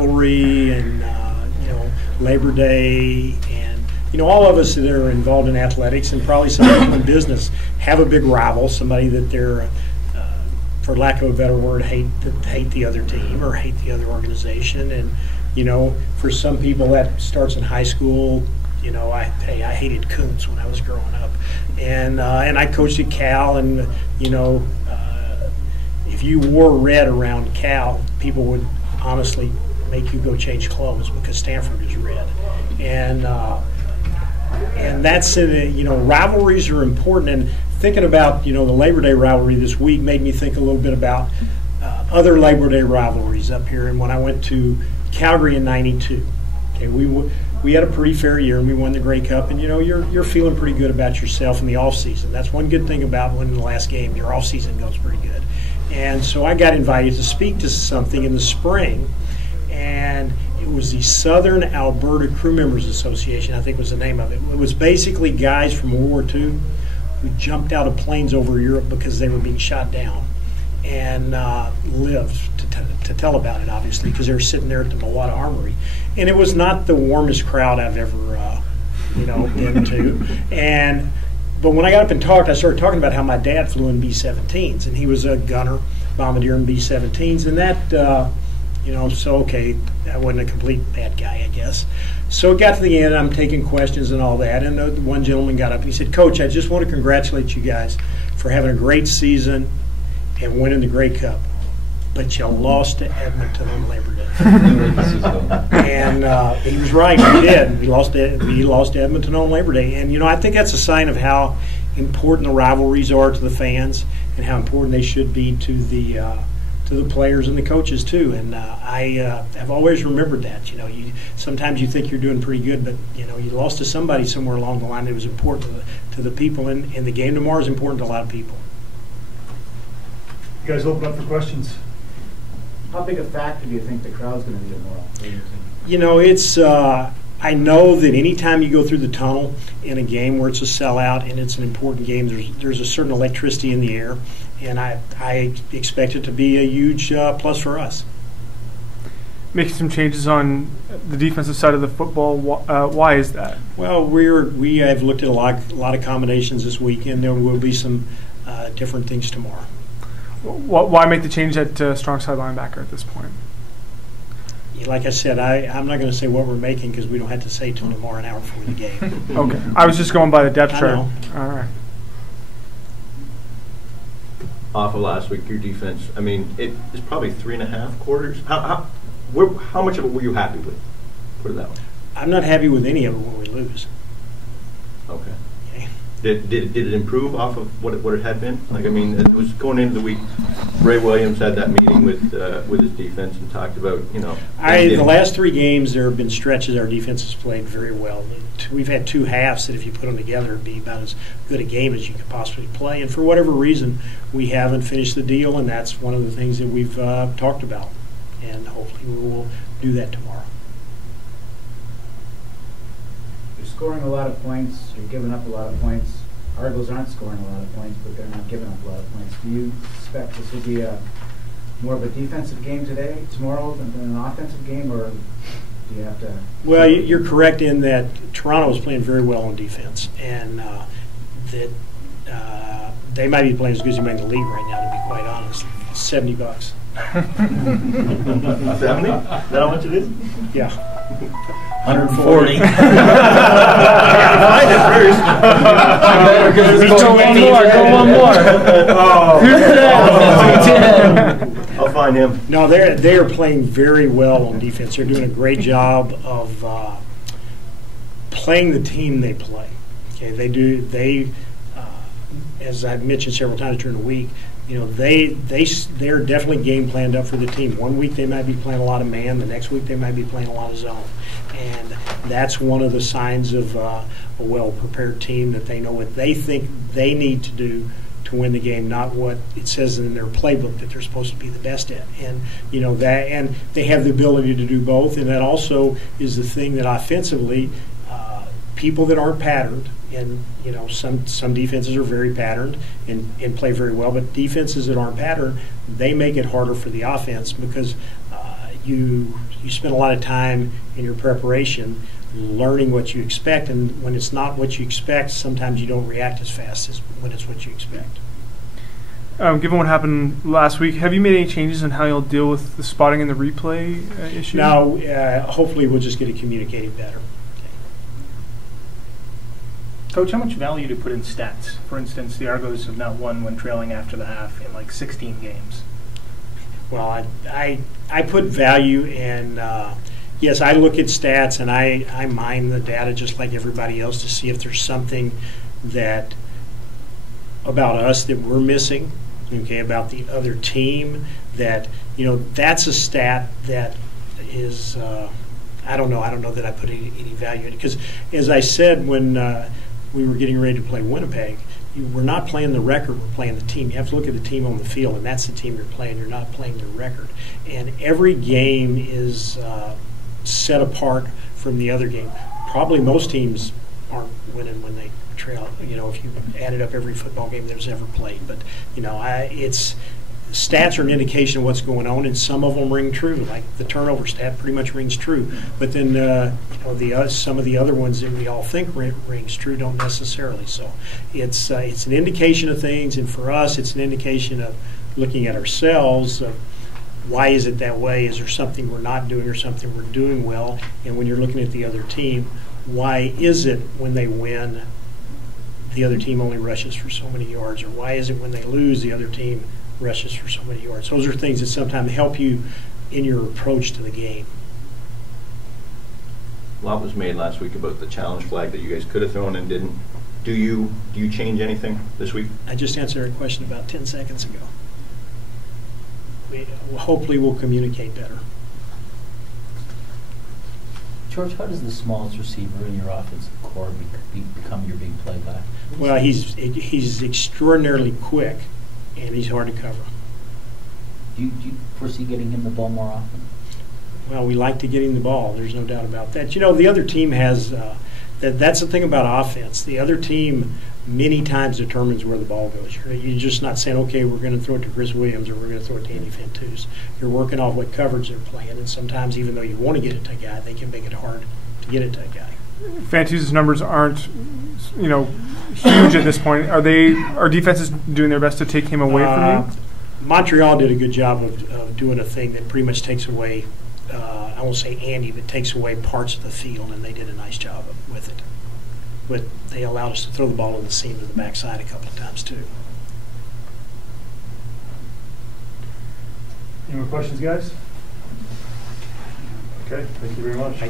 rivalry and Labor Day, and all of us that are involved in athletics and probably some people in business have a big rival, somebody that they're, for lack of a better word, hate the other team or hate the other organization. And for some people that starts in high school. I hated Koontz when I was growing up, and I coached at Cal, and if you wore red around Cal, people would honestly make you go change clothes because Stanford is red, and that's rivalries are important. And thinking about the Labor Day rivalry this week made me think a little bit about other Labor Day rivalries up here. And when I went to Calgary in '92, okay, we had a pretty fair year, and we won the Grey Cup. And you're feeling pretty good about yourself in the off season. That's one good thing about winning the last game. Your off season goes pretty good. And so I got invited to speak to something in the spring, and it was the Southern Alberta Crew Members Association, I think was the name of it. It was basically guys from World War II who jumped out of planes over Europe because they were being shot down, and lived to tell about it, obviously, because they were sitting there at the Mawata Armory. And it was not the warmest crowd I've ever been to. But when I got up and talked, I started talking about how my dad flew in B-17s, and he was a gunner, bombardier in B-17s, and that, so okay, I wasn't a complete bad guy, I guess. So it got to the end, I'm taking questions and all that, and one gentleman got up and he said, "Coach, I just want to congratulate you guys for having a great season and winning the Grey Cup. But you lost to Edmonton on Labor Day." And he was right. We did. We lost to Edmonton on Labor Day. And I think that's a sign of how important the rivalries are to the fans and how important they should be to the players and the coaches too. And I've always remembered that. Sometimes you think you're doing pretty good, but you lost to somebody somewhere along the line that was important to the people. And the game tomorrow is important to a lot of people. You guys open up for questions. How big a factor do you think the crowd's going to be tomorrow? It's. I know that anytime you go through the tunnel in a game where it's a sellout and it's an important game, there's a certain electricity in the air, and I expect it to be a huge plus for us. Making some changes on the defensive side of the football. Why is that? Well, we have looked at a lot of combinations this weekend. There will be some different things tomorrow. Why make the change at strong side linebacker at this point? Like I said, I'm not going to say what we're making because we don't have to say till tomorrow, an hour before the game. Okay. I was just going by the depth chart. All right. Off of last week, your defense, it is probably 3.5 quarters. How much of it were you happy with? Put it that way. I'm not happy with any of it when we lose. Okay. Did it improve off of what it had been? It was going into the week. Ray Williams had that meeting with his defense and talked about the last 3 games there have been stretches our defense has played very well. We've had 2 halves that if you put them together it'd be about as good a game as you could possibly play. And for whatever reason we haven't finished the deal, and that's one of the things that we've talked about. And hopefully we will do that tomorrow. You're scoring a lot of points, you're giving up a lot of points. Argos aren't scoring a lot of points, but they're not giving up a lot of points. Do you expect this will be more of a defensive game tomorrow than an offensive game, or do you have to? Well, you're correct in that Toronto is playing very well on defense, and that they might be playing as good as you make the league right now, to be quite honest. $70. 70? Is that how much it is? Yeah. 140. Go one more. I'll find him. No, they are playing very well on defense. They're doing a great job of playing the team they play. Okay, they do. As I've mentioned several times during the week, they're definitely game planned up for the team. One week they might be playing a lot of man, the next week they might be playing a lot of zone. And that's one of the signs of a well-prepared team, that they know what they think they need to do to win the game, not what it says in their playbook that they're supposed to be the best at. And and they have the ability to do both. And that also is the thing that offensively, people that aren't patterned, and some defenses are very patterned and play very well, but defenses that aren't patterned, they make it harder for the offense because you you spend a lot of time in your preparation learning what you expect, and when it's not what you expect, sometimes you don't react as fast as when it's what you expect. Given what happened last week, have you made any changes in how you'll deal with the spotting and the replay issue? No, hopefully we'll just get it communicated better. Coach, how much value to put in stats? For instance, the Argos have not won when trailing after the half in like 16 games. Well, I put value in, yes, I look at stats and I mine the data just like everybody else to see if there's something that about us that we're missing, okay, about the other team that, you know, that's a stat that is, I don't know that I put any value in it. Because as I said when we were getting ready to play Winnipeg, we're not playing the record, we're playing the team. You have to look at the team on the field, and that's the team you're playing. You're not playing their record. And every game is set apart from the other game. Probably most teams aren't winning when they trail, you know, if you added up every football game there's ever played. But, you know, it's stats are an indication of what's going on, and some of them ring true. Like the turnover stat pretty much rings true. But then, you know, some of the other ones that we all think rings true don't necessarily. So it's an indication of things, and for us, it's an indication of looking at ourselves. Why is it that way? Is there something we're not doing or something we're doing well? And when you're looking at the other team, why is it when they win, the other team only rushes for so many yards? Or why is it when they lose, the other team rushes for so many yards? Those are things that sometimes help you in your approach to the game. A lot was made last week about the challenge flag that you guys could have thrown and didn't. Do you change anything this week? I just answered a question about 10 seconds ago. Hopefully we'll communicate better. George, how does the smallest receiver in your offensive core become your big play guy? Well, he's extraordinarily quick, and he's hard to cover. Do you foresee getting him the ball more often? Well, we like to get him the ball. There's no doubt about that. You know, the other team has that's the thing about offense. The other team many times determines where the ball goes. You're just not saying, okay, we're going to throw it to Chris Williams or we're going to throw it to Andy Fantuz. You're working off what coverage they're playing, and sometimes even though you want to get it to a guy, they can make it hard to get it to a guy. Fantuz's numbers aren't, you know, huge at this point. Are defenses doing their best to take him away from you? Montreal did a good job of doing a thing that pretty much takes away, I won't say Andy, but takes away parts of the field, and they did a nice job with it. But they allowed us to throw the ball in the seam to the backside a couple of times too. Any more questions, guys? Okay, thank you very much.